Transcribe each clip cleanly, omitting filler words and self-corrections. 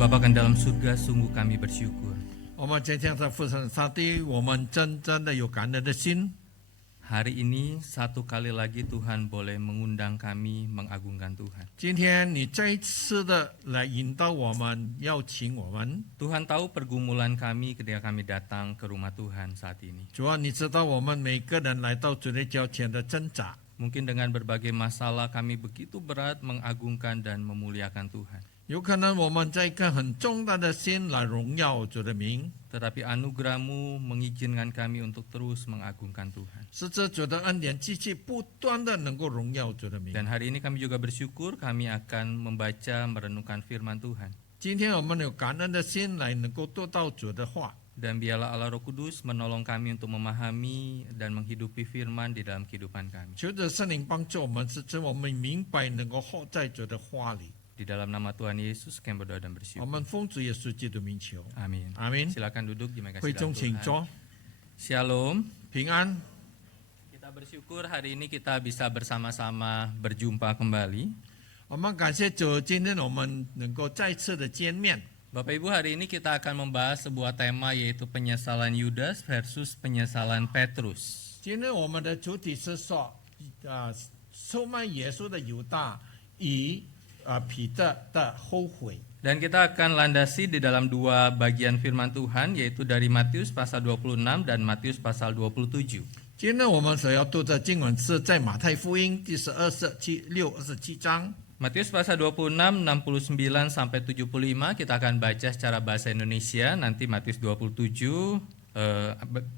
Bapa dalam surga, sungguh kami bersyukur. 我们今天在父神上帝，我们真正的有感恩的心。 Hari ini satu kali lagi Tuhan boleh mengundang kami mengagungkan Tuhan. 今天你再一次的来引导我们，邀请我们。 Tuhan tahu pergumulan kami ketika kami datang ke rumah Tuhan saat ini. 主啊，你知道我们每个人来到主的脚前的挣扎。 Mungkin dengan berbagai masalah kami begitu berat mengagungkan dan memuliakan Tuhan. 有可能我们在一个很重大的心来荣耀主的名， Tetapi anugerah-Mu mengizinkan kami untuk terus mengagungkan Tuhan. 是这主的恩典继续不断的能够荣耀主的名。 Dan hari ini kami juga bersyukur kami akan membaca merenungkan firman Tuhan. 今天我们有感恩的心来能够读到主的话。 Dan biarlah Allah Roh Kudus menolong kami untuk memahami dan menghidupi firman di dalam kehidupan kami. 求着圣灵帮助我们，使我们明白能够活在主的话里。 Di dalam nama Tuhan Yesus kami berdoa dan 我 bersyukur. 们奉主耶稣基督名求， Amin. 阿门。 Silakan duduk, terima kasih 会众 dalam 请 Tuhan. 坐， Shalom. 平安。 Kita bersyukur hari ini kita bisa bersama-sama berjumpa kembali. 我们感谢主，今天我们能够再次的见面。 Bapak Ibu, hari ini kita akan membahas sebuah tema yaitu penyesalan Yudas versus penyesalan Petrus. 今天我们的主题是说，出卖耶稣的犹大与彼得的后悔。 Dan kita akan landasi di dalam dua bagian firman Tuhan yaitu dari Matius pasal 26 dan Matius pasal 27. 今天我们所要读的经文是在马太福音第27章。 Matius pasal 26, 69 sampai 75 kita akan baca secara bahasa Indonesia, nanti Matius 27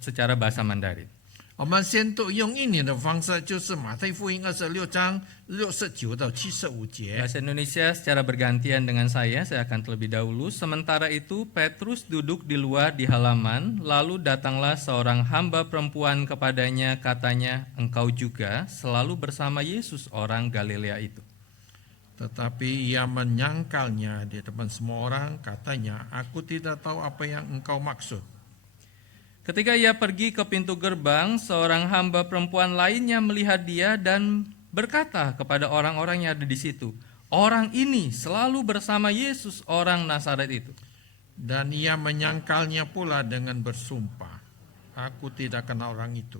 secara bahasa Mandarin. 我们先读用印尼的方式，就是马太福音26章69到75节。 Bahasa Indonesia secara bergantian dengan saya akan terlebih dahulu. Sementara itu Petrus duduk di luar di halaman, lalu datanglah seorang hamba perempuan kepadanya, katanya, engkau juga selalu bersama Yesus orang Galilea itu. Tetapi ia menyangkalnya di depan semua orang, katanya, aku tidak tahu apa yang engkau maksud. Ketika ia pergi ke pintu gerbang, seorang hamba perempuan lainnya melihat dia dan berkata kepada orang-orang yang ada di situ, orang ini selalu bersama Yesus orang Nazaret itu. Dan ia menyangkalnya pula dengan bersumpah, aku tidak kenal orang itu.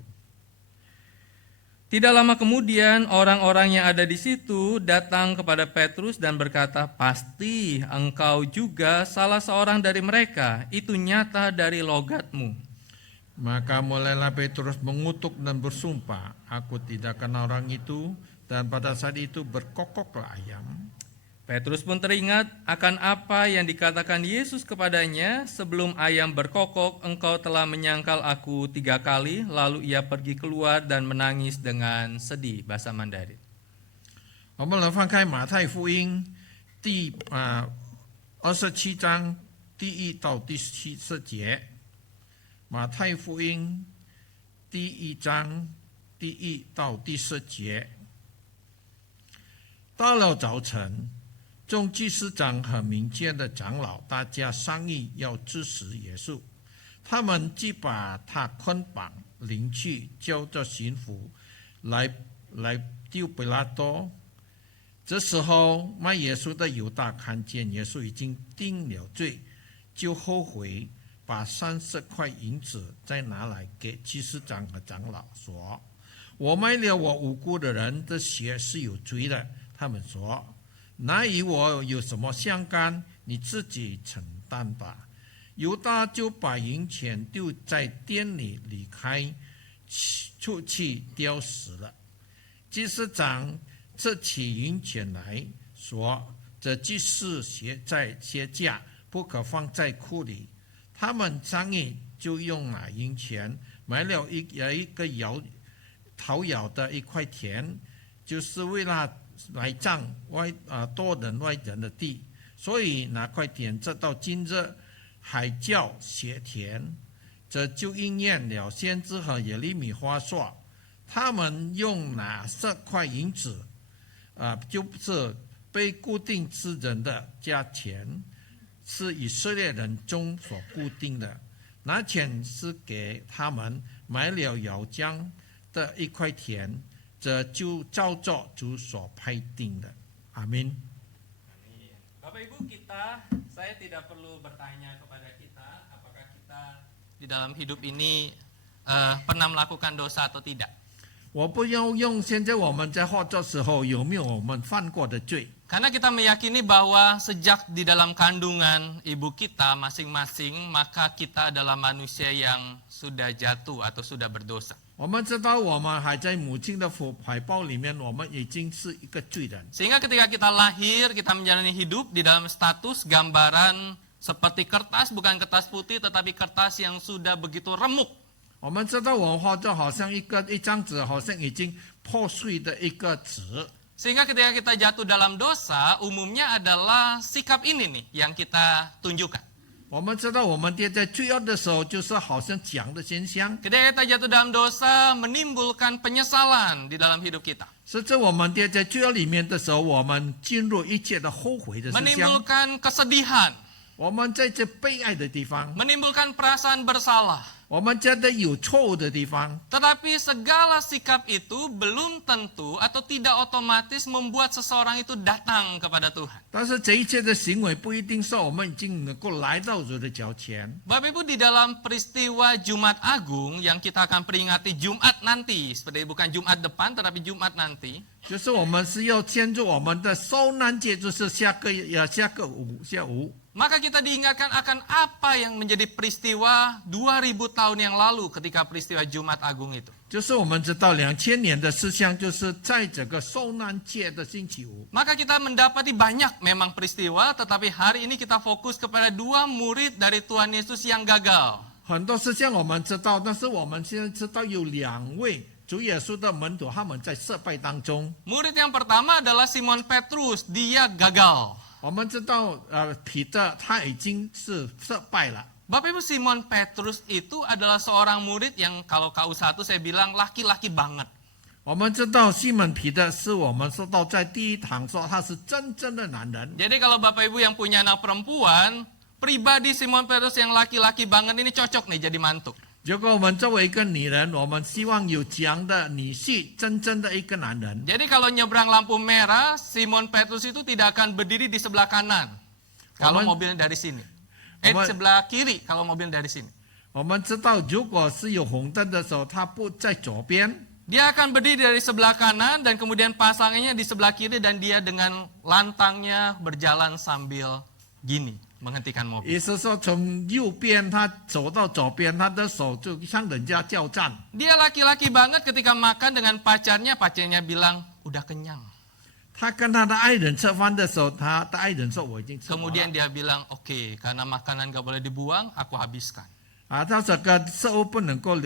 Tidak lama kemudian orang-orang yang ada di situ datang kepada Petrus dan berkata, pasti engkau juga salah seorang dari mereka, itu nyata dari logatmu. Maka mulailah Petrus mengutuk dan bersumpah, aku tidak kenal orang itu, dan pada saat itu berkokoklah ayam. Petrus pun teringat akan apa yang dikatakan Yesus kepadanya, sebelum ayam berkokok, engkau telah menyangkal aku 3 kali, lalu ia pergi keluar dan menangis dengan sedih, bahasa Mandarin. 我们来翻开马太福音第27章第1到第14节。马太福音第1章第1到第10节。到了早晨，众祭司长和民间的长老大家商议要治死耶稣，他们即把他捆绑领去，交着刑罚来丢彼拉多。这时候卖耶稣的犹大看见耶稣已经定了罪，就后悔，把30块银子再拿来给祭司长和长老说，我卖了我无辜的人的血是有罪的。他们说，那与我有什么相干？你自己承担吧。犹大就把银钱丢在店里，离开，出去吊死了。祭司长这起银钱来说，这既是鞋架，不可放在库里。他们商议，就用那银钱买了一个陶窑的一块田，就是为了来葬多人外人的地，所以那块田直到今日还叫血田。这就应验了先知和耶利米话说，他们用那10块银子，就是被固定之人的价钱，是以色列人中所固定的，拿钱是给他们买了窑浆的一块田，这就照着主所派定的。阿门。Bapak Ibu, saya tidak perlu bertanya kepada kita apakah kita di dalam hidup ini pernah melakukan dosa atau tidak. 我不要用现在我们在活着时候有没有我们犯过的罪， Karena kita meyakini bahwa sejak di dalam kandungan ibu kita masing-masing, maka kita adalah manusia yang sudah jatuh atau sudah berdosa. 我们知道我们还在母亲的怀抱里面，我们已经是一个罪人。 Sehingga ketika kita lahir, kita menjalani hidup di dalam status gambaran seperti kertas, bukan kertas putih, tetapi kertas yang sudah begitu remuk. 我们知道我们活着好像一张纸，好像已经破碎的一个纸。 Sehingga ketika kita jatuh dalam dosa, umumnya adalah sikap ini nih yang kita tunjukkan. 我们知道我们跌在罪恶的时候，就是好像讲的现象。 Ketika kita jatuh dalam dosa, menimbulkan penyesalan di dalam hidup kita. 是在我们跌在罪恶里面的时候，我们进入一切的后悔的思想。 Menimbulkan kesedihan, 我们在这被爱的地方， menimbulkan perasaan bersalah. 我们觉得有错误的地方。 Tetapi segala sikap itu belum tentu atau tidak otomatis membuat seseorang itu datang kepada Tuhan. 但是这一切的行为不一定是我们已经能够来到主的脚前。 Bapak Ibu, di dalam peristiwa Jumat Agung yang kita akan peringati Jumat nanti, seperti bukan Jumat depan tetapi Jumat nanti, 就是我们是要牵住我们的受难节，就是下个下午。 maka kita diingatkan akan apa yang menjadi peristiwa 2000 tahun yang lalu ketika peristiwa Jumat Agung itu. 就是我们知道2000年的事项，就是在这个受难节的星期五。 Maka kita mendapati banyak memang peristiwa, tetapi hari ini kita fokus kepada 2 murid dari Tuhan Yesus yang gagal. 很多事项我们知道，但是我们现在知道有2位主耶稣的门徒，他们在失败当中。 Murid yang pertama adalah Simon Petrus, dia gagal. 我们知道，彼得他已经是失败了。 Bapak Ibu, Simon Petrus itu adalah seorang murid yang kalau KU1 saya bilang laki-laki banget. 我们知道西门彼得是我们说到在第一堂说他是真正的男人。 Jadi kalau Bapak Ibu yang punya anak perempuan, pribadi Simon Petrus yang laki-laki banget ini cocok nih jadi mantu. 如果我们作为一个女人，我们希望有这样的女婿，真正的一个男人。 Jadi kalau nyebrang lampu merah, Simon Petrus itu tidak akan berdiri di sebelah kanan. Kalau mobilnya dari sini. Sebelah kiri kalau mobil dari sini. 我们知道，如果是有红灯的时候，他不在左边， Dia akan berdiri dari sebelah kanan dan kemudian pasangannya di sebelah kiri dan dia dengan lantangnya berjalan sambil gini menghentikan mobil. 也是说从右边他走到左边，他的手就向人家交战。 Dia laki-laki banget ketika makan dengan pacarnya bilang udah kenyang. 他跟他的爱人吃饭的时候，他的爱人说：“我已经吃饱了。” Kemudian dia bilang, oke, karena makanan gak boleh dibuang, aku habiskan. 他这个食物不能够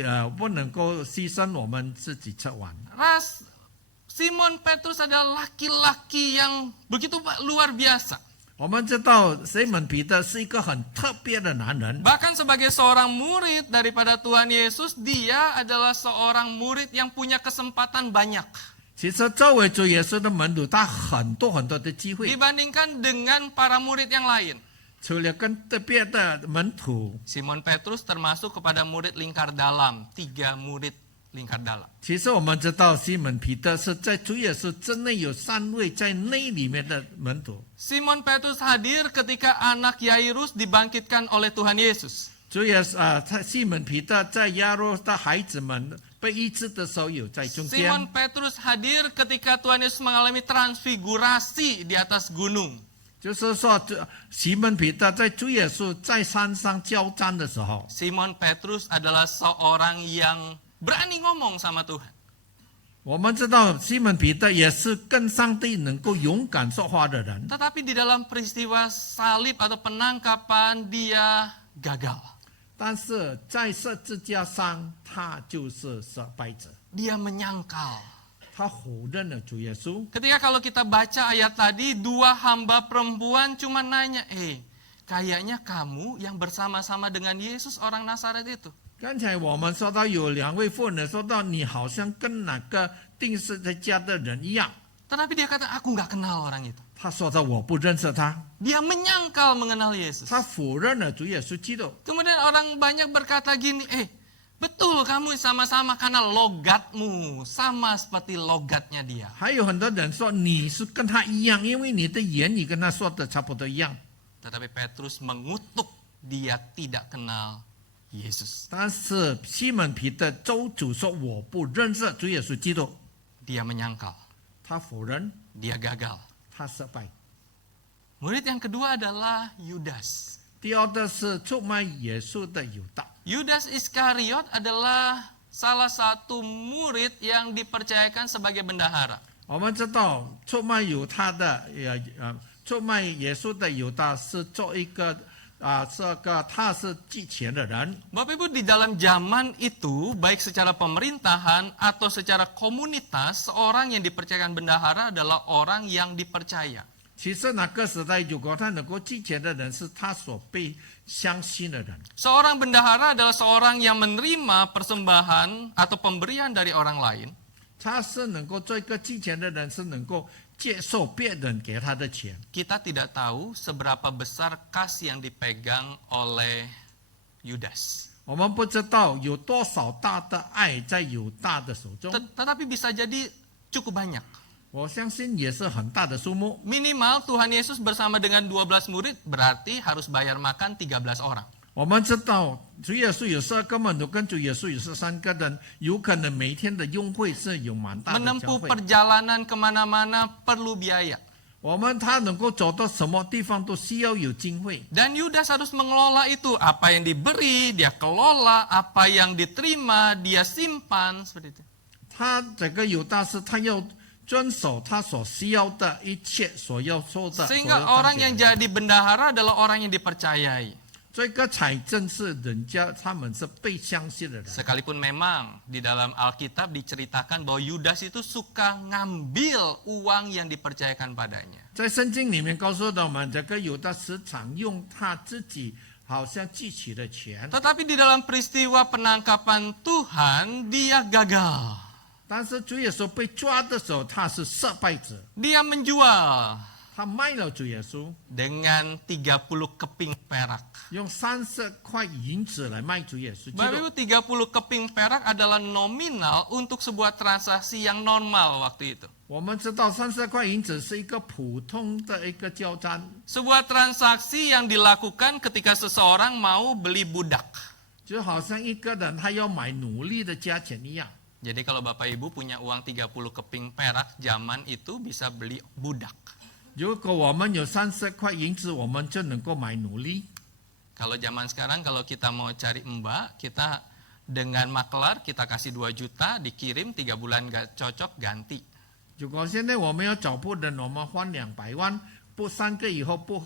牺牲，我们自己吃完。 Simon Petrus adalah laki-laki yang begitu luar biasa. 我们知道西门彼得是一个很特别的男人， Bahkan sebagai seorang murid daripada Tuhan Yesus, dia adalah seorang murid yang punya kesempatan banyak. 其实作为主耶稣的门徒，他很多的机会， Dibandingkan dengan para murid yang lain. 除了跟别的门徒， Simon Petrus termasuk kepada murid lingkar dalam, 3 murid lingkar dalam. 其实我们知道西门彼得是在主耶稣之内有3位在内里面的门徒。 Simon Petrus hadir ketika anak Yairus dibangkitkan oleh Tuhan Yesus. 主耶稣西门彼得在亚罗的孩子们被医治的时候有在中间。 Simon Petrus hadir ketika Tuhan Yesus mengalami transfigurasi di atas gunung. 就是说，西门彼得在主耶稣在山上交战的时候， Simon Petrus adalah seorang yang berani ngomong sama Tuhan. 我们知道西门彼得也是跟上帝能够勇敢说话的人。 Tetapi di dalam peristiwa salib atau penangkapan dia gagal. 但是在十字架上，他就是失败者， Dia menyangkal. 他否认了主耶稣。 Ketika kalau kita baca ayat tadi, 2 hamba perempuan cuma nanya, kayaknya kamu yang bersama-sama dengan Yesus orang Nazaret itu. 刚才我们说到有2位妇人说到你好像跟哪个钉十字架的人一样， Tetapi dia kata, aku nggak kenal orang itu. 他说到我不认识他， Dia menyangkal mengenal Yesus. 他否认了主耶稣基督。 Kemudian orang banyak berkata gini, Betul, kamu sama-sama karena logatmu sama seperti logatnya dia. 还有很多人说你是跟他一样，因为你的言语跟他说的差不多一样。 Tetapi Petrus mengutuk dia tidak kenal Yesus. 但是西门彼得周主说我不认识主耶稣基督， Dia menyangkal, 他否认， dia gagal. 他失败。 Murid yang kedua adalah Yudas. 第二个是出卖耶稣的犹大。 Yudas Iskariot adalah salah satu murid yang dipercayakan sebagai bendahara. 我们知道出卖犹他的出卖耶稣的犹大是做一个他是寄钱的人。 Bapak Ibu, di dalam zaman itu, baik secara pemerintahan atau secara komunitas, seorang yang dipercayakan bendahara adalah orang yang dipercaya. 其实那个时代，如果他能够寄钱的人，是他所被相信的人。 Seorang bendahara adalah seorang yang menerima persembahan atau pemberian dari orang lain. 他是能够做一个寄钱的人，是能够接受别人给他的钱。 Kita tidak tahu seberapa besar kas yang dipegang oleh Yudas. 我们不知道有多少大的爱在犹大的手中， Tetapi bisa jadi cukup banyak. 我相信也是很大的数目。 Minimal Tuhan Yesus bersama dengan 12 murid berarti harus bayar makan 13 orang. 我们知道主耶稣有12个门徒，跟主耶稣有13个人，有可能每天的用会是有蛮大的教 Menempuh 会。 perjalanan kemana-mana perlu biaya. 他能够走到什么地方都需要有经费。 Dan Yudas harus mengelola itu. Apa yang diberi, dia kelola. Apa yang diterima, dia simpan. Seperti itu. 他这个犹大是他要遵守他所需要的一切所要做的。 Sehingga orang yang jadi bendahara adalah orang yang dipercayai. 这个财政是人家他们是被相信的人。 Sekalipun memang di dalam Alkitab diceritakan bahwa Yudas itu suka ngambil uang yang dipercayakan padanya. 在圣经里面告诉我们，这个犹大时常用他自己好像寄取的钱， Tetapi di dalam peristiwa penangkapan Tuhan, dia gagal. 但是主耶稣被抓的时候，他是失败者， Dia menjual 他卖了主耶稣， dengan 30 keping perak. 用30块银子来卖主耶稣基 Bapak 督。 Ibu, 30 keping perak adalah nominal untuk sebuah transaksi yang normal waktu itu. 我们知道30块银子是一个普通的一个交战， Sebuah transaksi yang dilakukan ketika seseorang mau beli budak. 就好像一个人他要买奴隶的价钱一样。 Jadi kalau Bapak Ibu punya uang 30 keping perak, zaman itu bisa beli budak. 如果我们有30块银子，我们就能够买奴隶。 Kalau zaman sekarang, kalau kita mau cari mbak, kita dengan maklar, kita kasih 2 juta, dikirim 3 bulan gak cocok, ganti. 如果现在我们要找不人，我们换200万，不3个以后不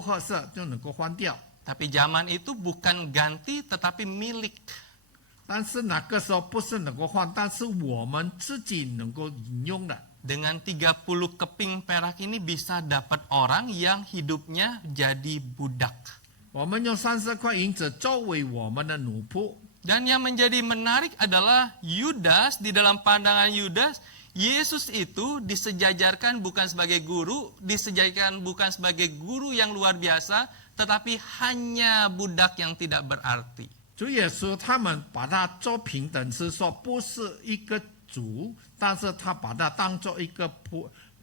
合适就能够换掉。 Tapi zaman itu bukan ganti, tetapi milik. 但是那个时候不是能够换，但是我们自己能够引用的。 Dengan 30 keping perak ini bisa dapat orang yang hidupnya jadi budak. 我们用30块银子作为我们的奴仆。 Dan yang menjadi menarik adalah Yudas, di dalam pandangan Yudas, Yesus itu disejajarkan bukan sebagai guru, disejajarkan bukan sebagai guru yang luar biasa, tetapi hanya budak yang tidak berarti. 主耶稣他们把他做平等，是说不是一个主，但是他把他当做一个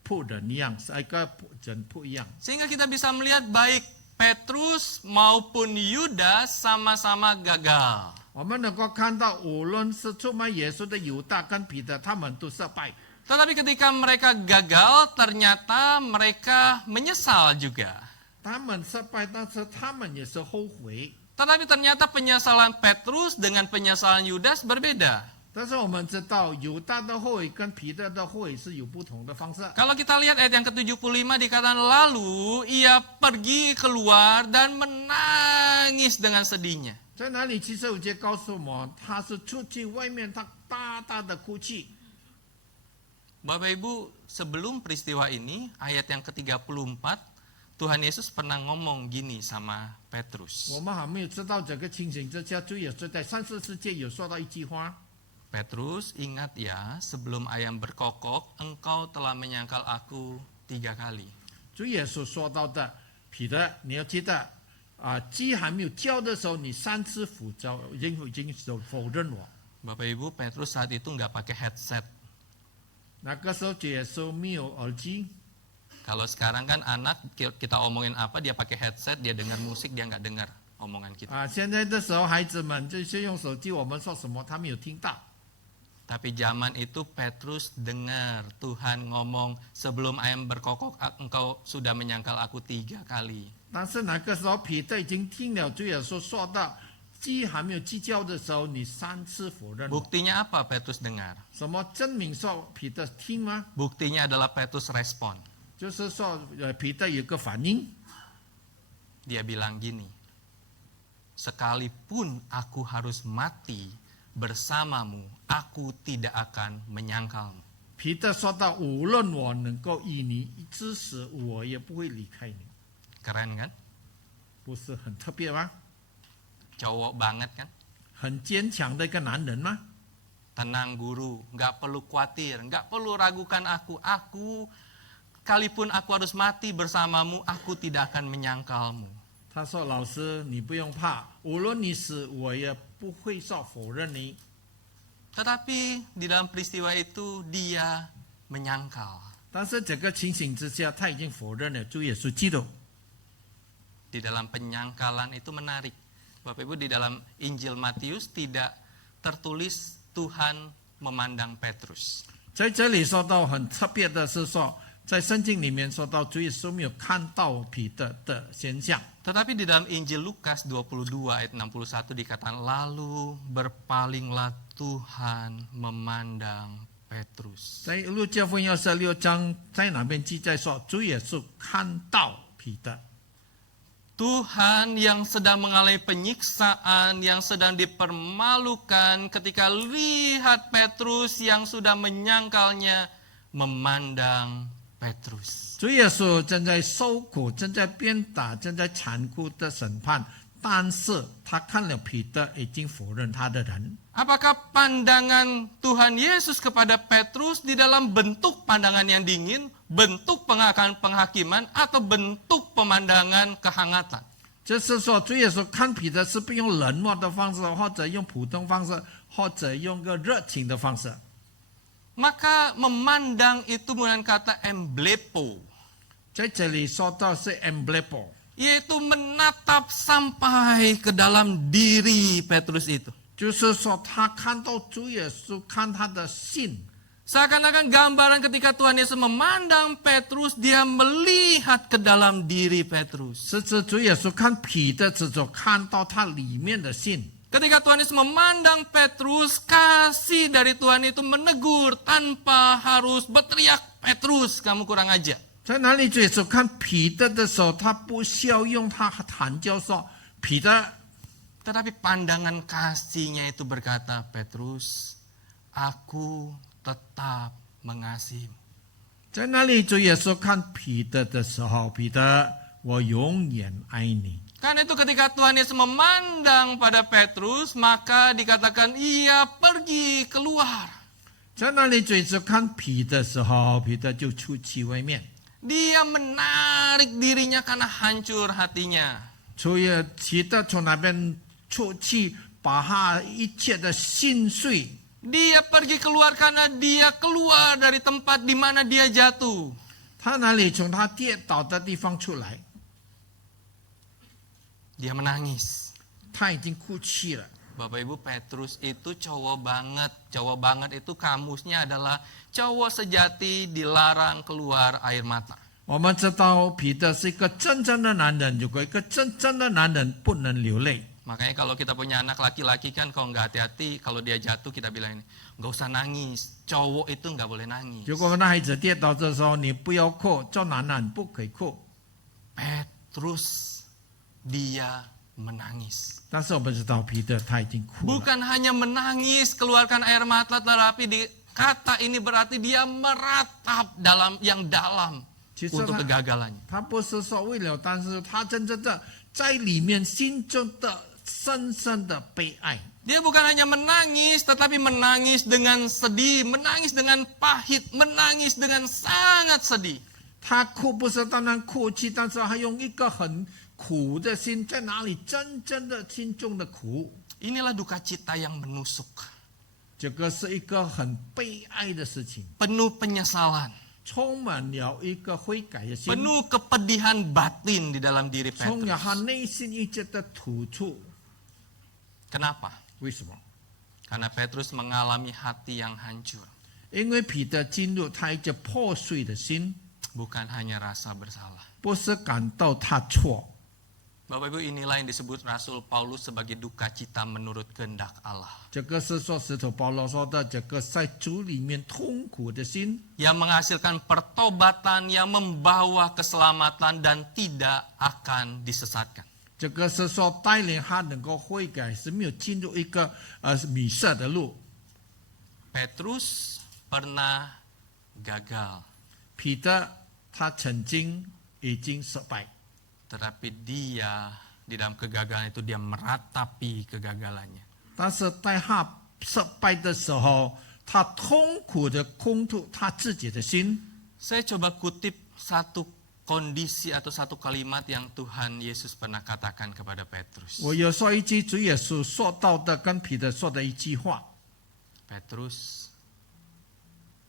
仆人一样，是一个人仆一样。 Sehingga kita bisa melihat baik Petrus maupun Yudas sama-sama gagal. 我们能够看到，无论是出卖耶稣的犹大跟彼得，他们都失败。 Tetapi ketika mereka gagal, ternyata mereka menyesal juga. 他们失败，但是他们也是后悔。 Tetapi ternyata penyesalan Petrus dengan penyesalan Yudas berbeda. 但是我们知道，犹大的后悔跟彼得的后悔是有不同的方式。 Kalau kita lihat ayat yang ke-75 dikatakan lalu ia pergi keluar dan menangis dengan sedihnya. 在哪里？75节告诉我们，他是出去外面，他大大的哭泣。 Bapak Ibu, sebelum peristiwa ini, ayat yang ke-34, Tuhan Yesus pernah ngomong gini sama Petrus. 我们还没有知道这个情形之下，主耶稣在34节有说到一句话。 Petrus, ingat ya, sebelum ayam berkokok, engkau telah menyangkal aku 3 kali. 主耶稣说到的，彼得，你要记得，鸡还没有交的时候，你3次已经否认我。 Bapak Ibu, Petrus saat itu nggak pakai headset. 那个时候主耶稣没有耳机， Kalau sekarang kan anak kita omongin apa dia pakai headset, dia dengar musik, dia nggak dengar omongan kita. 现在的时候孩子们就是用手机，我们说什么他没有听到。 Tapi zaman itu Petrus dengar Tuhan ngomong, sebelum ayam berkokok engkau sudah menyangkal aku 3 kali. 但是那个时候彼得已经听了主耶稣说到，鸡还没有鸡叫的时候，你3次否认我。 Buktinya apa Petrus dengar? 什么证明说彼得听吗？ Buktinya adalah Petrus respon. 就是说彼得有个反应， Dia bilang gini, sekalipun aku harus mati bersamamu, aku tidak akan menyangkalmu. 彼得说到，无论我能够与你至死，我也不会离开你。 Keren kan? 不是很特别吗？ Cowok banget kan? 很坚强的一个男人吗？ Tenang guru, nggak perlu khawatir, nggak perlu ragukan aku. Sekalipun aku harus mati bersamamu, aku tidak akan menyangkalmu. 他说：“老师，你不用怕，无论你死，我也不会说否认你。” Tetapi di dalam peristiwa itu dia menyangkal. 但是这个情形之下，他已经否认了主耶稣基督。 Di dalam penyangkalan itu menarik. Bapak Ibu, di dalam Injil Matius tidak tertulis Tuhan memandang Petrus. 在这里说到很特别的是说，在圣经里面说到主耶稣没有看到彼得的现象。 Tetapi di dalam Injil Lukas 22 ayat 61 dikatakan, lalu berpalinglah Tuhan memandang Petrus. 在路加福音26章，在哪边记载说主耶稣看到彼得？ Tuhan yang sedang mengalami penyiksaan, yang sedang dipermalukan ketika lihat Petrus yang sudah menyangkalnya, memandang Petrus. 主耶稣正在受苦，正在鞭打，正在残酷的审判，但是他看了彼得已经否认他的人。 Apakah pandangan Tuhan Yesus kepada Petrus di dalam bentuk pandangan yang dingin, bentuk penghakiman, atau bentuk pemandangan kehangatan? 就是说，主耶稣看彼得是不用冷漠的方式，或者用普通方式，或者用个热情的方式。 Maka memandang itu menggunakan kata emblepo, 在这里说到是 emblepo， yaitu menatap sampai ke dalam diri Petrus itu. 就是说他看到主耶稣看他的心。 Seakan-akan gambaran ketika Tuhan Yesus memandang Petrus, dia melihat ke dalam diri Petrus. 是指主耶稣看彼得之后看到他里面的心。 Ketika Tuhan Yesus memandang Petrus, kasih dari Tuhan itu menegur tanpa harus berteriak, Petrus kamu kurang ajar. 在哪里主耶稣看彼得的时候，他不需要用他喊叫说彼得， Tetapi pandangan kasihnya itu berkata, Petrus, aku tetap mengasihimu. 在那里主耶稣看彼得的时候，彼得，我永远爱你。 Karena itu ketika Tuhan Yesus memandang pada Petrus, maka dikatakan ia pergi keluar. 在那里主耶稣看彼得的时候，彼得就出去外面。 Dia menarik dirinya karena hancur hatinya. 彼得从那边出去，把他一切的心碎。 Dia pergi keluar karena dia keluar dari tempat di mana dia jatuh. 他哪里从他跌倒的地方出来？ Dia menangis. 他已经哭泣了。 Bapak Ibu, Petrus itu cowok banget. Cowok banget itu kamusnya adalah cowok sejati dilarang keluar air mata. 我们知道彼得是一个真正的男人，如果一个真正的男人不能流泪。 Makanya kalau kita punya anak laki-laki kan kalau nggak hati-hati, kalau dia jatuh kita bilang ini, nggak usah nangis. Cowok itu nggak boleh nangis. 如果我们的孩子跌倒的时候，你不要哭，做男人不可以哭。 Petrus, dia menangis. 但是我们知道彼得他已经哭了。 Bukan hanya menangis, keluarkan air mata, tetapi di kata ini berarti dia meratap dalam yang dalam untuk kegagalannya. 他不是说为了，但是他真正的在里面心中的深深的悲哀。 Dia bukan hanya menangis, tetapi menangis dengan sedih, menangis dengan pahit, menangis dengan sangat sedih. 他哭不是单单哭泣，但是还用一个很苦的心，在哪里真正的心中的苦。 Inilah duka cita yang menusuk, 这个是一个很悲哀的事情， penuh penyesalan, 充满了一个悔改的心， penuh kepedihan batin di dalam diri 充满 Petrus. 他内心一直的吐出。 Kenapa? 为什么？ Karena Petrus mengalami hati yang hancur, 因为彼得进入他一个破碎的心， bukan hanya rasa bersalah. 不是感到他错。 Bapak Ibu, inilah yang disebut Rasul Paulus sebagai duka cita menurut kehendak Allah. 这个是说使徒保罗说的，这个在主里面痛苦的心， Yang menghasilkan pertobatan yang membawa keselamatan dan tidak akan disesatkan. 这个是说带领他能够悔改，是没有进入一个迷失的路。 Petrus pernah gagal, 彼得他曾经已经失败， tetapi dia di dalam kegagalan itu dia meratapi kegagalannya. 但是在他失败的时候，他痛苦的空吐他自己的心。 Saya coba kutip satu kondisi atau satu kalimat yang Tuhan Yesus pernah katakan kepada Petrus. 我有说一句主耶稣说到的，跟彼得说的一句话。 Petrus,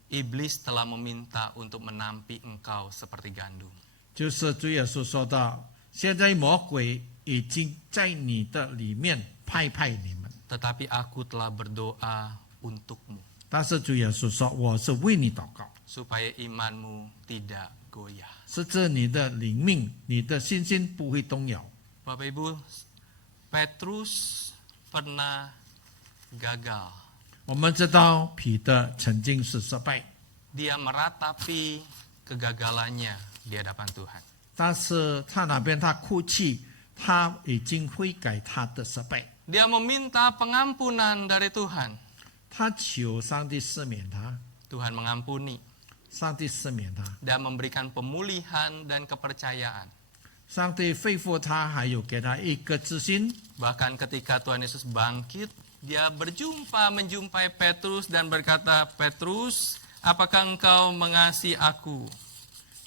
iblis telah meminta untuk menampi engkau seperti gandum. 就是主耶稣说到，现在魔鬼已经在你的里面拍拍你们， Tetapi aku telah berdoa untukmu, 但是主耶稣说，我是为你祷告， supaya imanmu tidak goyah. 是指你的灵命、你的信心不会动摇。 Bapak Ibu, Petrus pernah gagal. 我们知道彼得曾经是失败， Dia meratapi kegagalannya di hadapan Tuhan. 但是他那边他哭泣，他已经悔改他的失败， Dia meminta pengampunan dari Tuhan. 他求上帝赦免他， Tuhan mengampuni 上帝赦免他， dan memberikan pemulihan dan kepercayaan. 上帝恢复他，还有给他一个自信。 Bahkan ketika Tuhan Yesus bangkit, dia menjumpai Petrus dan berkata, Petrus, apakah engkau mengasihi aku?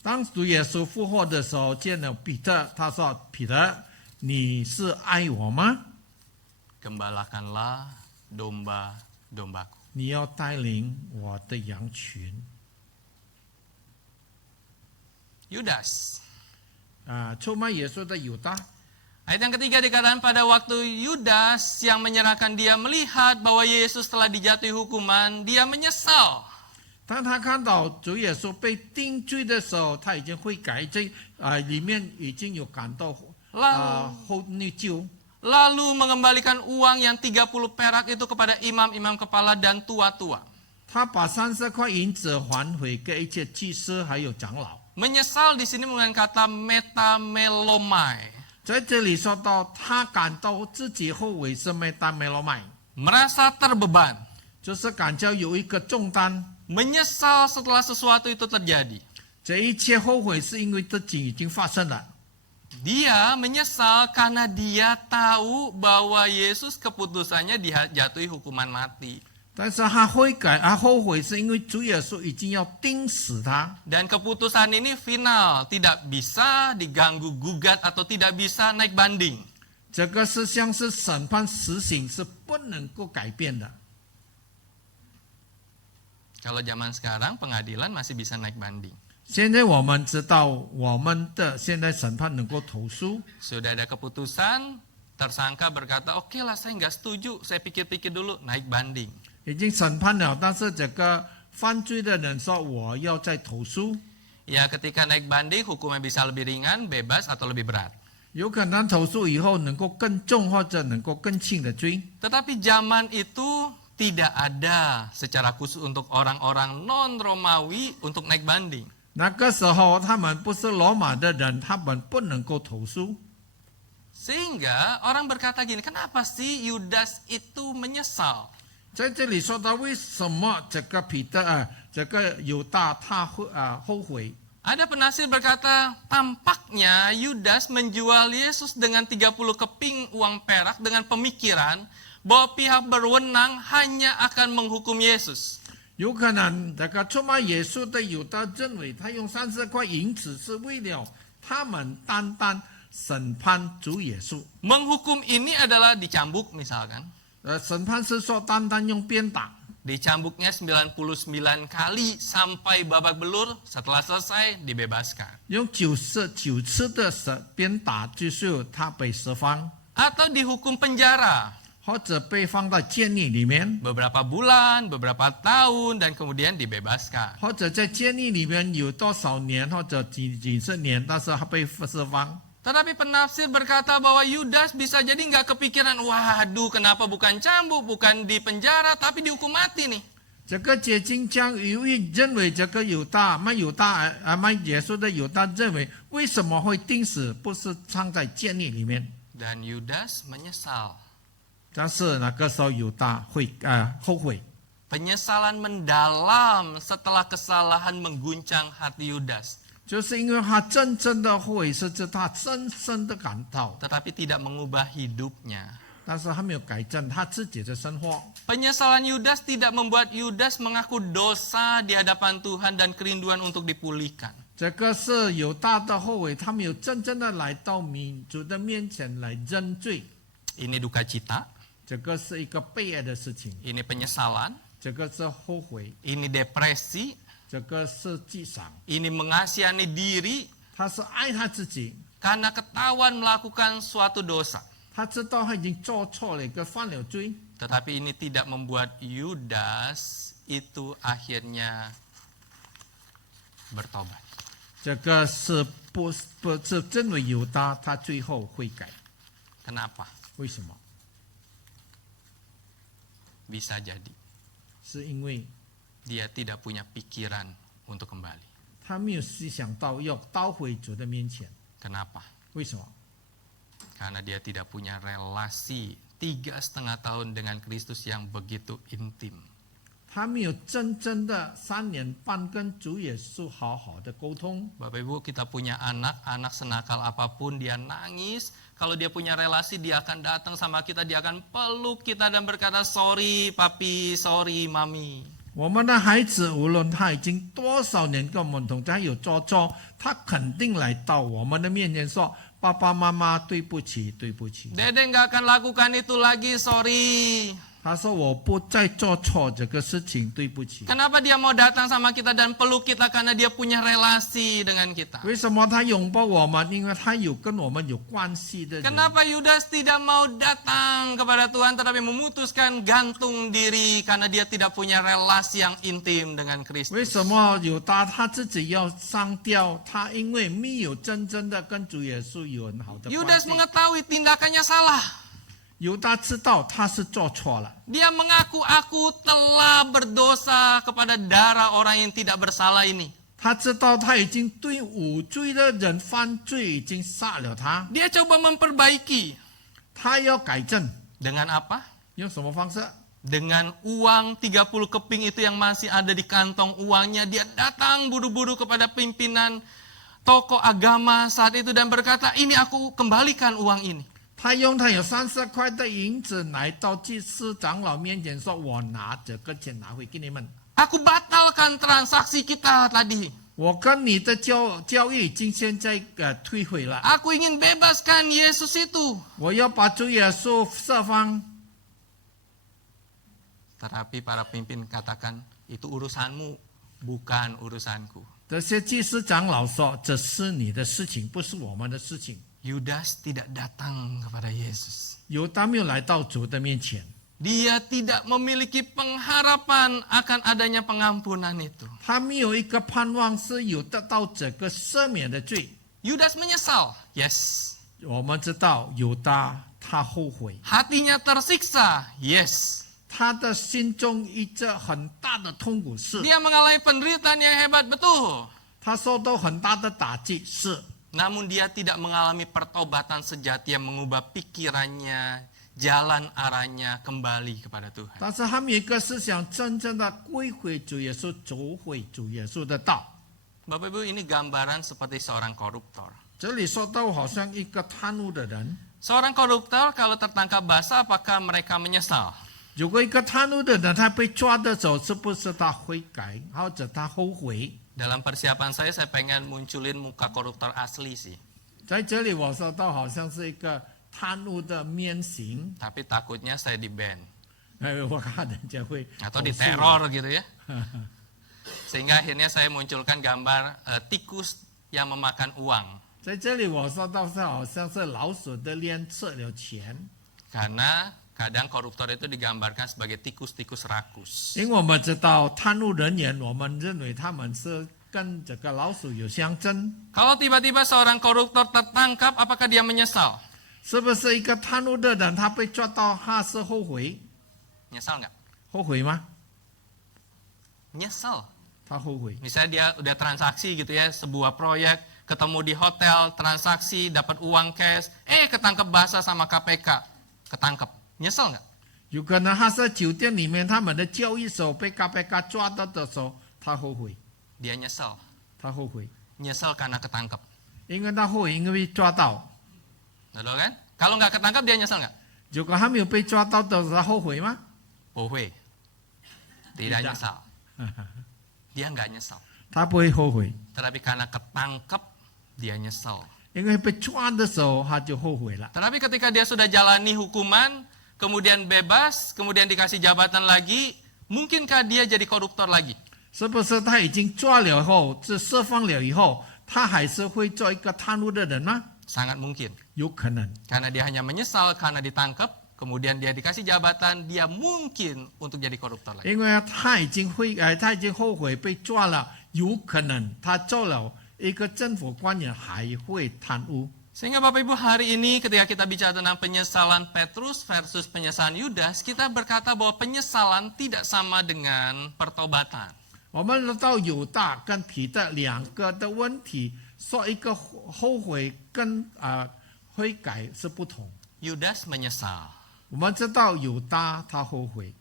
当主耶稣复活的时候，见了彼得，他说：“彼得，你是爱我吗？ Gembalakanlah domba-dombaku. 你要带领我的羊群。 Yudas. ”出卖耶稣的犹大， Ayat yang ketiga dikatakan pada waktu Yudas yang menyerahkan dia melihat bahwa Yesus telah dijatuhi hukuman, dia menyesal. 当他看到主耶稣被定罪的时候，他已经悔改，里面已经有感到后内疚。 Lalu mengembalikan uang yang 30 perak itu kepada imam-imam kepala dan tua-tua. 他把30块银子还回给一切祭司还有长老。 Menyesal di sini menggunakan kata metamelomai. 在这里说到，他感到自己后悔是metamelomai， Merasa terbeban. 就是感觉有一个重担。 Menyesal setelah sesuatu itu terjadi. 这一切后悔是因为自己已经发生了。 Dia menyesal karena dia tahu bahwa Yesus keputusannya dijatuhi hukuman mati. 但是他悔改，他后悔是因为主耶稣已经要钉死他。 Dan keputusan ini final, tidak bisa diganggu gugat atau tidak bisa naik banding. 这个是像是审判实行，是不能够改变的。 Kalau zaman sekarang pengadilan masih bisa naik banding. 现在我们知道，我们的现在审判能够投诉， Sudah ada keputusan, tersangka berkata, oke lah saya nggak setuju, saya pikir-pikir dulu, naik banding. 已经审判了，但是这个犯罪的人说我要再投诉， Ya ketika naik banding hukumnya bisa lebih ringan, bebas atau lebih berat. 有可能投诉以后能够更重或者能够更轻的罪。 Tetapi zaman itu tidak ada secara khusus untuk orang-orang non-Romawi untuk naik banding. 那个时候他们不是罗马的人，他们不能够投诉。 Sehingga orang berkata gini, kenapa sih Yudas itu menyesal? 在这里说到为什么这个彼得这个犹大他后悔。 Ada penafsir berkata, tampaknya Yudas menjual Yesus dengan 30 keping uang perak dengan pemikiran bahwa pihak berwenang hanya akan menghukum Yesus. 有可能这个出卖耶稣的犹大认为，他用30块银子是为了他们单单审判主耶稣。 Menghukum ini adalah dicambuk misalkan. 审判是说单单用鞭打， Dicambuknya 99 kali sampai babak belur, setelah selesai dibebaskan. 用99次的鞭打，就是他被释放， Atau dihukum penjara 或者被放到监狱里面， beberapa bulan, beberapa tahun, dan kemudian dibebaskan. 或者在监狱里面有多少年或者几十年，但是他被释放。 Tetapi penafsir berkata bahwa Yudas bisa jadi nggak kepikiran, waduh kenapa bukan cambuk, bukan di penjara, tapi dihukum mati nih. 这个解经家有意认为，这个卖耶稣的犹大认为，为什么会钉死，不是藏在监狱里面？ Dan Yudas menyesal. 但是那个时候犹大会后悔， Penyesalan mendalam setelah kesalahan mengguncang hati Yudas. 就是因为他真正的后悔，是指他深深的感到， Tetapi tidak mengubah hidupnya. 但是他没有改正他自己的生活。 Penyesalan Yudas tidak membuat Yudas mengaku dosa di hadapan Tuhan dan kerinduan untuk dipulihkan. 这个是犹大的后悔，他没有真正的来到民主的面前来认罪。 Ini duka cita, 这个是一个悲哀的事情， ini penyesalan, 这个是后悔， ini depresi, 这个是沮丧， ini mengasihani diri 他是爱他自己， karena ketahuan melakukan suatu dosa. 他知道他已经做错了，一个犯了罪。 Tetapi ini tidak membuat Yudas itu akhirnya bertobat. 这个是不是认为犹大他最后会改？ Kenapa? 为什么？ Bisa jadi 是因为 dia tidak punya pikiran untuk kembali. 他没有思想到要倒回主的面前。 Kenapa? 为什么？ Karena dia tidak punya relasi 3,5 tahun dengan Kristus yang begitu intim. 他没有真正的3年半跟主耶稣好好的沟通。 Bapak Ibu, kita punya anak senakal apapun dia nangis. Kalau dia punya relasi, dia akan datang sama kita, dia akan peluk kita dan berkata, sorry papi, sorry mami. 我们的孩子无论他已经多少年跟我们同在，有做错，他肯定来到我们的面前说：“爸爸妈妈，对不起，对不起。” Dede nggak akan lakukan itu lagi, sorry. 他说：“我不再做错这个事情，对不起。” Kenapa dia mau datang sama kita dan peluk kita? Karena dia punya relasi dengan kita. 为什么他拥抱我们？因为他有跟我们有关系的人。 Kenapa Yudas tidak mau datang kepada Tuhan tetapi memutuskan gantung diri karena dia tidak punya relasi yang intim dengan 为 Kristus? 什么犹大他自己要上吊？他因为没有真正的跟主耶稣有很好的关 Yudas 系。 mengetahui tindakannya salah. 犹大知道他是做错了， Dia mengaku aku telah berdosa kepada darah orang yang tidak bersalah ini. 他知道他已经对无罪的人犯罪，已经杀了他， Dia coba memperbaiki. 他要改正， Dengan apa? 用什么方式？ Dengan uang 30 keping itu yang masih ada di kantong uangnya, dia datang buru-buru kepada pimpinan tokoh agama saat itu dan berkata, ini aku kembalikan uang ini. 他用他有30块的银子来到祭司长老面前说：“我拿这个钱拿回给你们， Aku batalkan transaksi kita tadi. 我跟你的交易已经现在退回了， Aku ingin bebaskan Yesus itu. 我要把主耶稣释放。” Tetapi para pemimpin katakan, itu urusanmu, bukan urusanku. 这些祭司长老说：“这是你的事情，不是我们的事情。” Yudas tidak datang kepada Yesus. 犹大没有来到主的面前， Dia tidak memiliki pengharapan akan adanya pengampunan itu. 他没有一个盼望是有得到这个赦免的罪。 Yudas menyesal. Yes. 我们知道犹大他后悔， Hatinya tersiksa. Yes. 他的心中一直很大的痛苦是， Dia mengalami penderitaan yang hebat, betul. 他受到很大的打击是， Namun dia tidak mengalami pertobatan sejati yang mengubah pikirannya, jalan arahnya kembali kepada Tuhan. 但是他们有一个思想真正的归回主耶稣，走回主耶稣的道。 Bapak Ibu, ini gambaran seperti seorang koruptor. 这里说到好像一个贪污的人， Seorang koruptor kalau tertangkap basah apakah mereka menyesal? 如果一个贪污的人他被抓的时候，是不是他悔改或者他后悔？ Dalam persiapan saya pengen munculin muka koruptor asli sih. 在这里我说到好像是一个贪污的面型， Tapi takutnya saya di ban 我看人家会 atau 投诉 diteror gitu ya. Sehingga akhirnya saya munculkan gambar tikus yang memakan uang. 在这里我说到是好像是老鼠的脸吃了钱， Karena kadang koruptor itu digambarkan sebagai tikus-tikus rakus. 因为我们知道贪污人员，我们认为他们是跟这个老鼠有相争， Kalau tiba-tiba seorang koruptor tertangkap, apakah dia menyesal? 是不是一个贪污的人他被抓到，他是后悔？ Nyesal nggak? 后悔吗？ Nyesel. 他后悔。 Misalnya dia udah transaksi gitu ya, sebuah proyek, ketemu di hotel, transaksi, dapat uang cash, ketangkep basah sama KPK. Ketangkep. Nyesel nggak? 有可能他在酒店里面，他们的交易手被 KPK 抓到的时候，他后悔， Dia nyesel. 他后悔， Nyesel karena ketangkep. 因为他后悔，因为被抓到。 Betul kan? Kalau nggak ketangkep dia nyesel nggak? 如果他没有被抓到的时候，他后悔吗？ Bowei. Tidak Tidak. nyesal. Dia nggak nyesel. 他不会后悔， Tetapi karena ketangkep, dia nyesel. 因为被抓的时候他就后悔了。 Tetapi ketika dia sudah jalani hukuman, kemudian bebas, kemudian dikasih jabatan lagi, mungkinkah dia jadi koruptor lagi? 是不是他已经抓了后，是释放了以后，他还是会做一个贪污的人吗？ Sangat mungkin. 有可能， Karena dia hanya menyesal karena ditangkap, kemudian dia dikasih jabatan, dia mungkin untuk jadi koruptor lagi. 因为他已经他已经后悔被抓了，有可能他做了一个政府官员还会贪污。 Sehingga Bapak Ibu hari ini ketika kita bicara tentang penyesalan Petrus versus penyesalan Yudas, kita berkata bahwa penyesalan tidak sama dengan pertobatan. 我们知道犹大跟彼得两个的问题，说一个后悔跟悔改是不同。 Yudas menyesal. 我们知道犹大他后悔，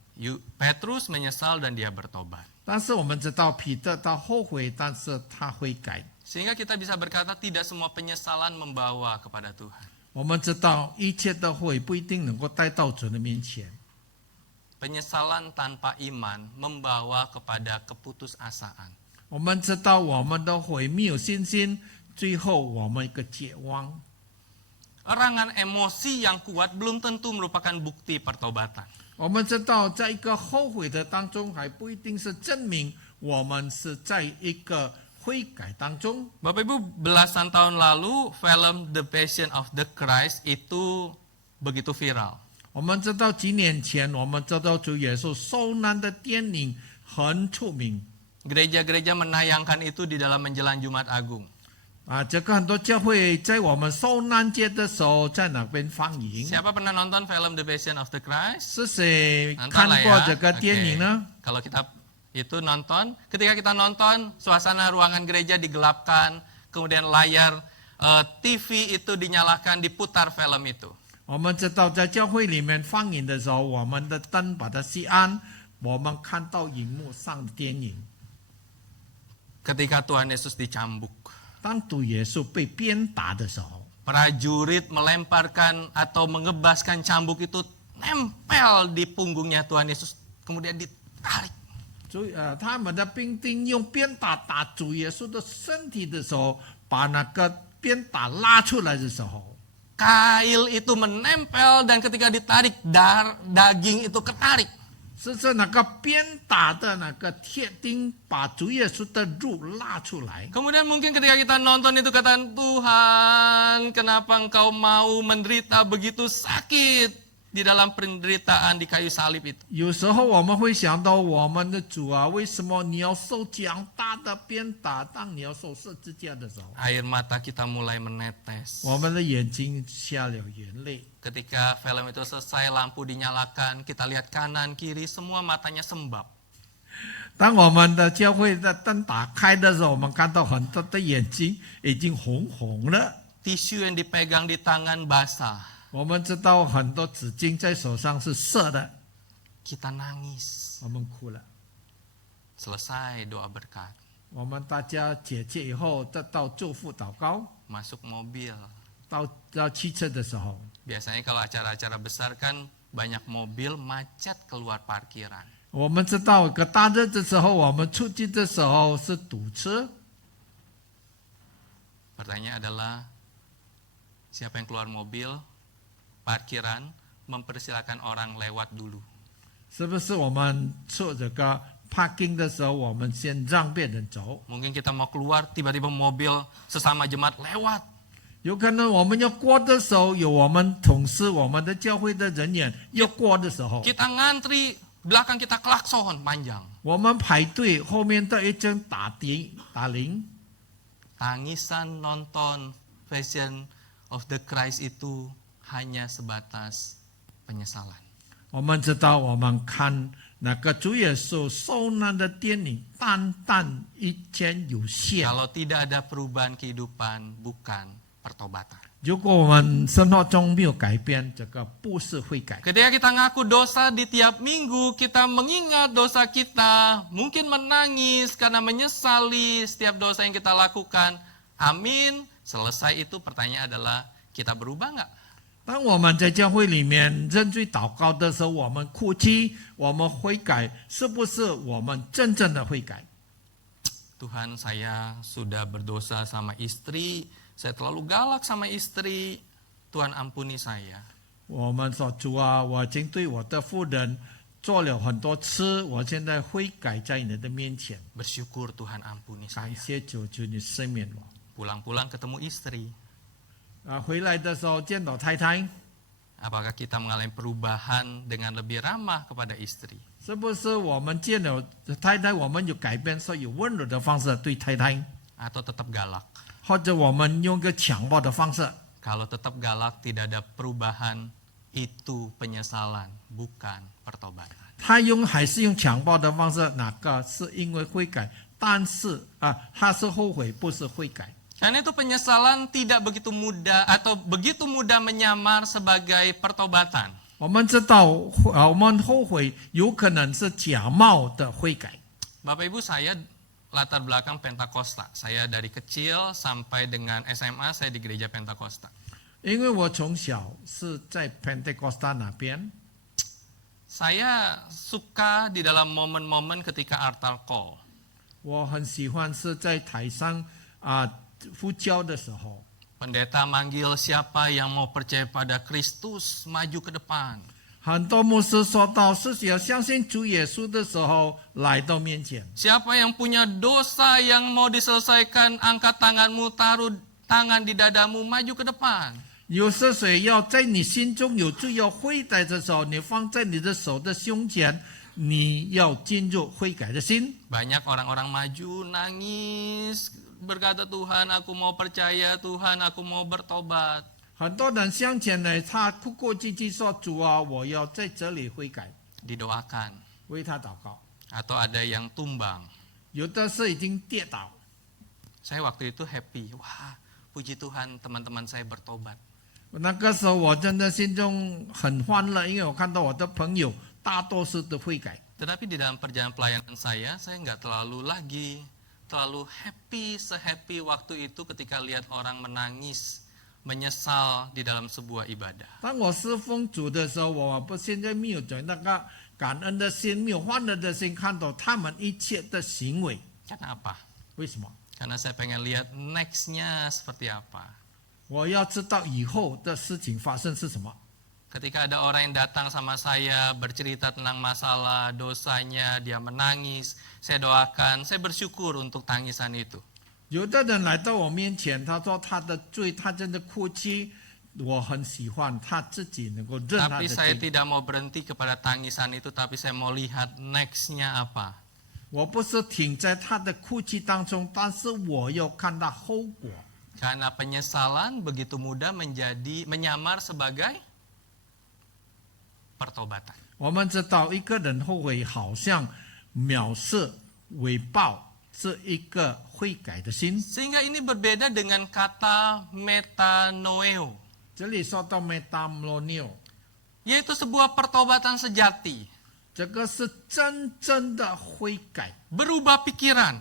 Petrus menyesal dan dia bertobat. 但是我们知道彼得他后悔，但是他悔改。 Sehingga kita bisa berkata tidak semua penyesalan membawa kepada Tuhan. 我们知道一切的悔不一定能够带到主的面前。 Penyesalan tanpa iman membawa kepada keputusasaan. 我们知道我们的悔没有信心，最后我们一个绝望。 Erangan emosi yang kuat belum tentu merupakan bukti pertobatan. 我们知道在一个后悔的当中，还不一定是证明我们是在一个悔改当中。 Bapak Ibu, belasan tahun lalu film The Passion of the Christ itu begitu viral. 我们知道几年前，我们知道主耶稣受难的电影很出名 Gereja-gereja menayangkan itu di dalam menjelang Jumat Agung. 这个很多教会在我们受难节的时候在那边放映。 Siapa pernah nonton film The Passion of the Christ? 是谁 Nonton 看 lah 过 ya. 这个电影呢？ Kalau kita itu nonton, ketika kita nonton, suasana ruangan gereja digelapkan, kemudian layar TV itu dinyalakan, diputar film itu. 我们知道在教会里面放映的时候，我们的灯把它熄暗，我们看到荧幕上的电影。 Ketika Tuhan Yesus dicambuk, 当主耶稣被鞭打的时候， prajurit melemparkan atau mengebaskan cambuk itu nempel di punggungnya Tuhan Yesus, kemudian ditarik. 他们的兵丁用鞭打打主耶稣的身体的时候，把那个鞭打拉出来的时候， Kail itu menempel dan ketika ditarik, daging itu ketarik. 是那个鞭打的那个铁钉把主耶稣的肉拉出来。 Kemudian mungkin ketika kita nonton itu katakan, Tuhan, kenapa engkau mau menderita begitu sakit di dalam penderitaan di kayu salib itu? 有时候我们会想到我们的主啊，为什么你要受这样大的鞭打？当你要受十字架的时候， Air mata kita mulai menetes. 我们的眼睛下了眼泪。 Ketika film itu selesai, lampu dinyalakan, kita lihat kanan, kiri, semua matanya sembab. 当我们的教会的灯打开的时候，我们看到很多的眼睛已经红红了。 Tisu yang dipegang di tangan basah. 我们知道很多纸巾在手上是涩的， Kita nangis. 我们哭了。 Selesai doa berkat. 我们大家解决以后，再到祝福祷告， Masuk mobil. 到汽车的时候， Biasanya kalau acara-acara besar kan banyak mobil macet keluar parkiran. 我们知道，个大日的时候，我们出去的时候是堵车。 Pertanyaan adalah, siapa yang keluar mobil, parkiran, mempersilakan orang lewat dulu. 是不是我们出这个 parking 的时候，我们先让别人走？ Mungkin kita mau keluar, tiba-tiba mobil sesama jemaat lewat. 有可能我们要过的时候，有我们同事、我们的教会的人员要过的时候， Kita ngantri, belakang kita klakson panjang. 我们排队，后面的一阵打铃。 Tangisan nonton Passion of the Christ itu hanya sebatas penyesalan. 我们知道，我们看那个主耶稣受难的电影，单单一天有限。 Kalau tidak ada perubahan kehidupan, bukan pertobatan. 如果我们生活中没有改变，这个不是悔改。 Ketika kita ngaku dosa di tiap minggu, kita mengingat dosa kita, mungkin menangis karena menyesali setiap dosa yang kita lakukan. Amin. Selesai itu pertanyaan adalah, kita berubah nggak? 当我们在教会里面认罪祷告的时候，我们哭泣，我们悔改，是不是我们真正的悔改？ Tuhan, saya sudah berdosa sama istri, saya terlalu galak sama istri, Tuhan ampuni saya. 我们说主啊，我已经对我的夫人做了很多次，我现在悔改在你的面前， Bersyukur Tuhan ampuni 感 saya. 谢主，求你赦免我。 Pulang-pulang ketemu istri. 回来的时候见到太太， Apakah kita mengalami perubahan dengan lebih ramah kepada istri? 是不是我们见了太太，我们有改变，说有温柔的方式对太太， Atau tetap galak? 或者我们用个强暴的方式？ Kalau tetap galak, tidak ada perubahan, itu penyesalan, bukan pertobatan. 他还是用强暴的方式，哪个是因为悔改？但是他是后悔，不是悔改。 Karena itu penyesalan tidak begitu mudah atau begitu mudah menyamar sebagai pertobatan. 我们知道，我们后悔有可能是假冒的悔改。 Bapak Ibu, saya latar belakang Pentakosta. Saya dari kecil sampai dengan SMA saya di gereja Pentakosta. 因为我从小是在 Pentecosta 那边， Saya suka di dalam momen-momen ketika altar call. 我很喜欢是在台上呼叫的时候， Pendeta manggil siapa yang mau percaya pada Kristus, maju ke depan. 很多牧师说到是要相信主耶稣的时候来到面前。 Siapa yang punya dosa yang mau diselesaikan, angkat tanganmu, taruh tangan di dadamu, maju ke depan. 有是谁要在你心中有罪要悔改的时候，你放在你的手的胸前，你要进入悔改的心。 Banyak orang-orang maju, nangis, berkata Tuhan aku mau percaya, Tuhan aku mau bertobat. 很多人向前来，他哭哭唧唧说：“主啊，我要在这里悔改。” Didoakan. 为他祷告。 Atau ada yang tumbang. 有的是已经跌倒， Saya waktu itu happy. Wah, puji Tuhan teman-teman saya bertobat. 那个时候我真的心中很欢乐，因为我看到我的朋友大多数都悔改。 Tetapi di dalam perjalanan pelayanan saya nggak terlalu happy, se-happy waktu itu ketika lihat orang menangis, menyesal di dalam sebuah ibadah. 当我侍奉主的时候，我不现在没有在那个感恩的心，没有欢乐的心，看到他们一切的行为。 Kenapa? 为什么？ Karena saya pengen lihat next-nya seperti apa. 我要知道以后的事情发生是什么。 Ketika ada orang yang datang sama saya bercerita tentang masalah dosanya, dia menangis, saya doakan, saya bersyukur untuk tangisan itu. 有的人来到我面前，他说他的罪，他真的哭泣，我很喜欢他自己能够认他 Tapi 的 saya 罪。 tidak mau berhenti kepada tangisan itu, tapi saya mau lihat next-nya apa. 我不是停在他的哭泣当中，但是我要看到后果。 Karena penyesalan begitu mudah menyamar sebagai pertobatan. 我们知道一个人后悔，好像藐视、伪报是一个悔改的心。 Sehingga ini berbeda dengan kata metanoeo, 这里说到 metamlonio， yaitu sebuah pertobatan sejati. 这个是真正的悔改， Berubah pikiran,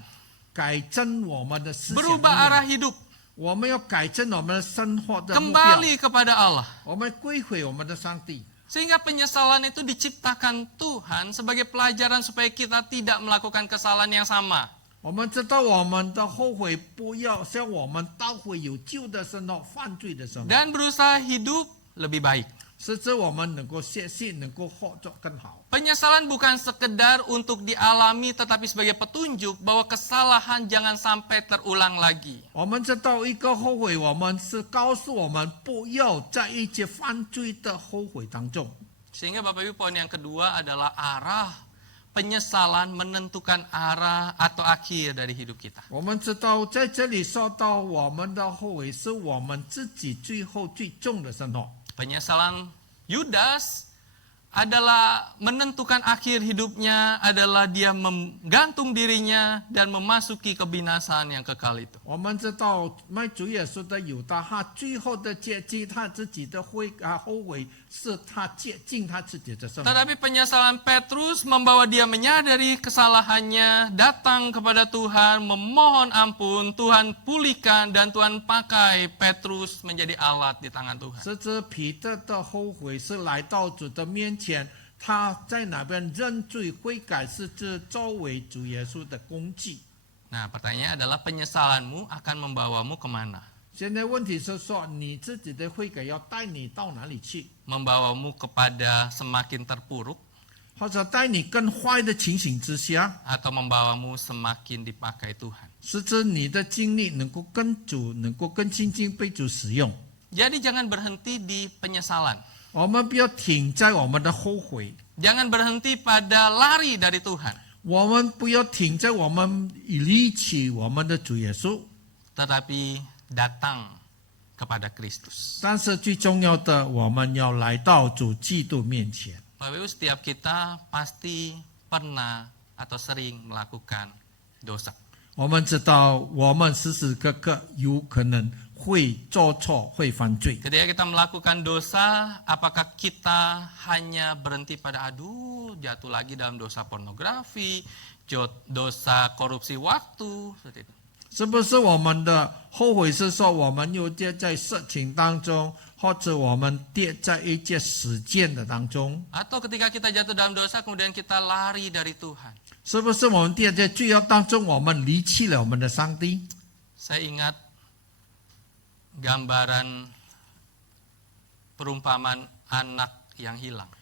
改正我们的思想 berubah 意 arah 念。 hidup, 我们要改正我们的生活的目标， kembali kepada Allah. 我们归回我们的上帝。Sehingga penyesalan itu diciptakan Tuhan sebagai pelajaran supaya kita tidak melakukan kesalahan yang sama. 我们知道我们的后悔，不要像我们倒回有救的时候犯罪的时候， Dan berusaha hidup lebih baik. 使之我们能够学习，能够活做更好。 Penyesalan bukan sekedar untuk dialami tetapi sebagai petunjuk bahwa kesalahan jangan sampai terulang lagi. 我们知道一个后悔，我们是告诉我们不要在一些犯罪的后悔当中。 Sehingga Bapak Ibu poin yang kedua adalah arah. Penyesalan menentukan arah atau akhir dari hidup kita. 我们知道在这里说到我们的后悔，是我们自己最后最重的生活。 Penyesalan Yudas adalah menentukan akhir hidupnya, adalah dia menggantung dirinya dan memasuki kebinasaan yang kekal itu. 我们知道卖主耶稣的犹大，他最后的结局，他自己的后悔是他接近他自己的生活。 Tetapi penyesalan Petrus membawa dia menyadari kesalahannya, datang kepada Tuhan, memohon ampun, Tuhan pulihkan dan Tuhan pakai Petrus menjadi alat di tangan Tuhan. 甚至彼得的后悔是来到主的面前，他在那边认罪悔改，是这作为主耶稣的工具。 Nah, pertanyaannya adalah penyesalanmu akan membawamu kemana? 现在问题是说，你自己的悔改要带你到哪里去， Membawamu kepada semakin terpuruk 或者带你更坏的情形之下， atau membawamu semakin dipakai Tuhan. 使之你的经历能够跟主，能够更亲近被主使用。 Jadi jangan berhenti di penyesalan. 我们不要停在我们的后悔， Jangan berhenti pada lari dari Tuhan. 我们不要停在我们离弃我们的主耶稣， Tetapi datang kepada Kristus. 但是最重要的，我们要来到主基督面前。 Bapak Ibu, setiap kita pasti pernah atau sering melakukan dosa. 我们知道，我们时时刻刻有可能会做错，会犯罪。 Ketika kita melakukan dosa, apakah kita hanya berhenti pada jatuh lagi dalam dosa pornografi, dosa korupsi waktu, seperti itu. 是不是我们的后悔是说我们又跌在色情当中，或者我们跌在一些实践的当中？ Atau ketika kita jatuh dalam dosa, kemudian kita lari dari Tuhan. 是不是我们跌在罪恶当中，我们离弃了我们的上帝？ Saya ingat gambaran perumpamaan anak yang hilang.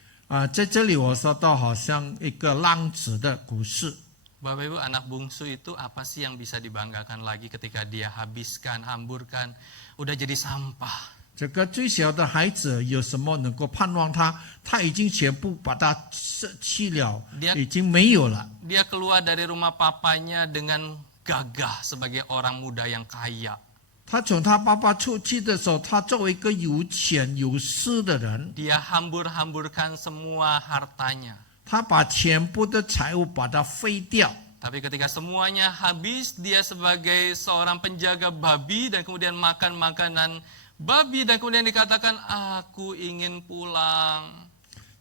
在这里我说到好像一个浪子的故事。 Bapak Ibu, anak bungsu itu apa sih yang bisa dibanggakan lagi ketika dia habiskan, hamburkan, udah jadi sampah. 这个最小的孩子有什么能够盼望他？他已经全部把它舍弃了，已经没有了。 Dia keluar dari rumah papanya dengan gagah sebagai orang muda yang kaya. 他从他爸爸出去的时候，他作为一个有钱有势的人， Dia hambur-hamburkan semua hartanya. 他把全部的财物把它废掉。 Tapi ketika semuanya habis, dia sebagai seorang penjaga babi dan kemudian makan makanan babi dan kemudian dikatakan, aku ingin pulang.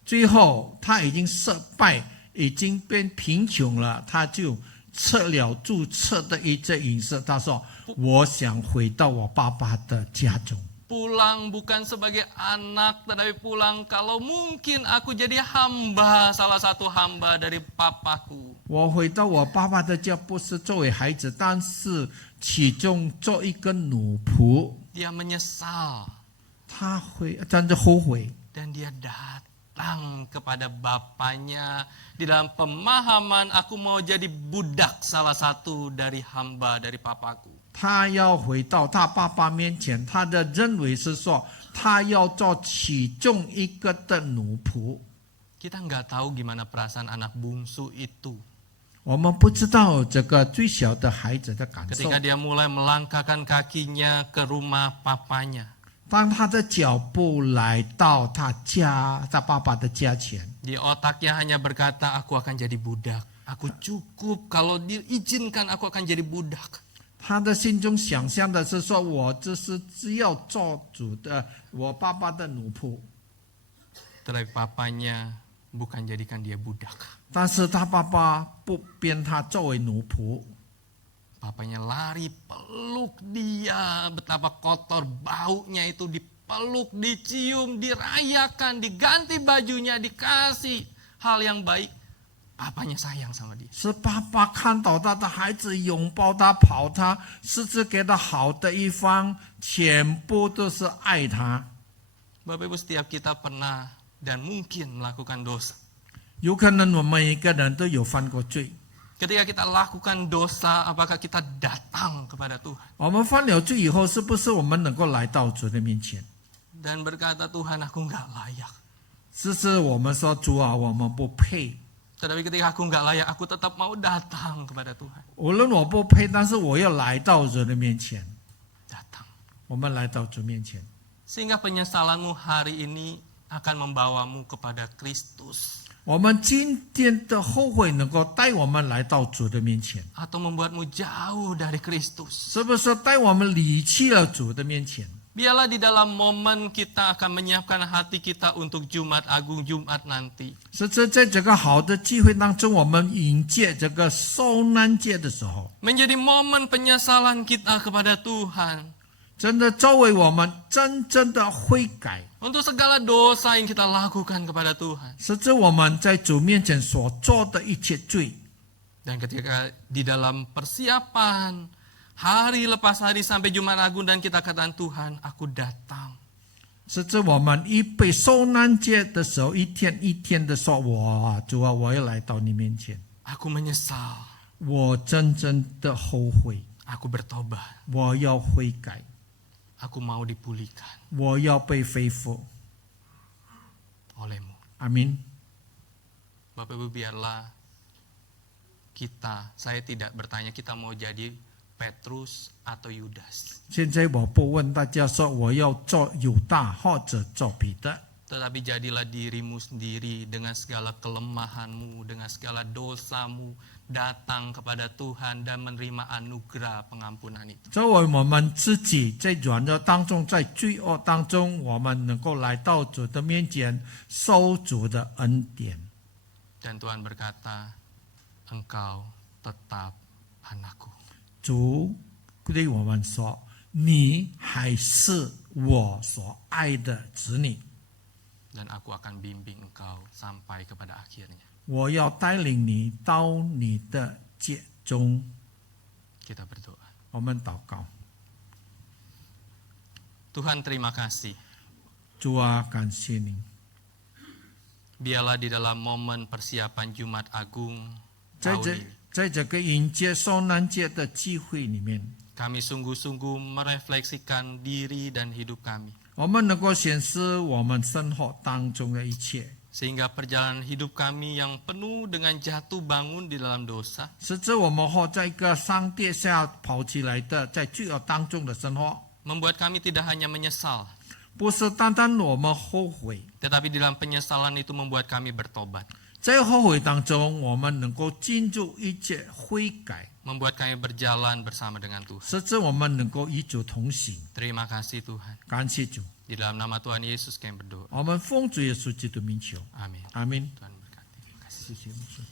最后他已经失败，已经变贫穷了，他就撤了注册的一切饮食。他说：“我想回到我爸爸的家中。” Pulang bukan sebagai anak, tetapi pulang kalau mungkin aku jadi hamba, salah satu hamba dari papaku. 我回到我爸爸的家，不是作为孩子，但是其中做一个奴仆。 Dia menyesal 他会真的后悔， dan dia datang kepada bapaknya di dalam pemahaman aku mau jadi budak salah satu dari hamba dari papaku. 他要回到他爸爸面前，他的认为是说，他要做其中一个的奴仆。 Kita nggak tahu gimana perasaan anak bungsu itu. 我们不知道这个最小的孩子的感受。 Ketika dia mulai melangkahkan kakinya ke rumah papanya. 当他的脚步来到他爸爸的家前， Di otaknya hanya berkata, aku akan jadi budak. Aku cukup kalau diizinkan aku akan jadi budak. 他的心中想象的是说，我只要做主的，我爸爸的奴仆。 Tetapi papanya bukan jadikan dia budak. 但是他爸爸不编他作为奴仆， Papanya lari peluk dia, betapa kotor baunya itu di dipeluk, dicium, dirayakan, diganti bajunya, dikasih hal yang baik, papanya sayang sama dia. 是爸爸看到他的孩子拥抱他、抱他，甚至给他好的一方，全部都是爱他。 Bapak Ibu, setiap kita pernah dan mungkin melakukan dosa. 有可能我们每一个人都有犯过罪， Ketika kita lakukan dosa, apakah kita datang kepada Tuhan 我们犯了罪以后，是不是我们能够来到主的面前？ dan berkata, Tuhan, aku nggak layak. 是不是我们说主啊，我们不配？ Tetapi ketika aku nggak layak, aku tetap mau datang kepada Tuhan. 无论我不配，但是我要来到主的面前。 Datang. 我们来到主面前， Sehingga penyesalanmu hari ini akan membawamu kepada Kristus. 我们今天的后悔能够带我们来到主的面前， Atau membuatmu jauh dari Kristus. 是不是说带我们离弃了主的面前？ Biarlah di dalam momen kita akan menyiapkan hati kita untuk Jumat Agung Jumat nanti. 是在这个好的机会当中，我们迎接这个受难节的时候， Menjadi momen penyesalan kita kepada Tuhan. 真的作为我们真正的悔改， Untuk segala dosa yang kita lakukan kepada Tuhan. 是指我们在主面前所做的一切罪。 Dan ketika di dalam persiapan hari lepas hari sampai Jumat Agung dan kita katakan, Tuhan, aku datang. 是指我们预备受难节的时候，一天一天的说：“主啊，我要来到你面前， Aku menyesal. 我真正的后悔， Aku bertobat. 我要悔改， Aku mau dipulihkan 我要被恢复。 olehmu. ”阿明。 Bapak Ibu, biarlah saya tidak bertanya kita mau jadi Petrus atau Yudas. 现在我不问大家说我要做犹大或者做彼得， Tetapi jadilah dirimu sendiri dengan segala kelemahanmu, dengan segala dosamu, datang kepada Tuhan dan menerima anugerah pengampunan itu. 作为我们自己在软弱当中，在罪恶当中，我们能够来到主的面前，受主的恩典。 Dan Tuhan berkata, engkau tetap anakku. 主对我们说：“你还是我所爱的子女， Dan aku akan bimbing engkau sampai kepada akhirnya. 我要带领你到你的界中。” Kita berdoa. 我们祷告， Tuhan, terima kasih. 主啊，感谢你， Biarlah di dalam momen persiapan Jumat Agung 在 tahun ini, 这个迎接受难节的机会里面， kami sungguh-sungguh merefleksikan diri dan hidup kami. 我们能够显示我们生活当中的一切， Sehingga perjalanan hidup kami yang penuh dengan jatuh bangun di dalam dosa, 是指我们活在一个上跌下跑起来的，在罪恶当中的生活， membuat kami tidak hanya menyesal, 不是单单我们后悔， tetapi di dalam penyesalan itu membuat kami bertobat, 在后悔当中，我们能够进入一切悔改， membuat kami berjalan bersama dengan Tuhan. 是指我们能够与主同行。 Terima kasih Tuhan. 感谢主， Di dalam nama Tuhan Yesus kami berdoa. 我们奉主耶稣基督名求， Amin. 阿门。 Tuhan berkati. Terima kasih. 谢谢牧师。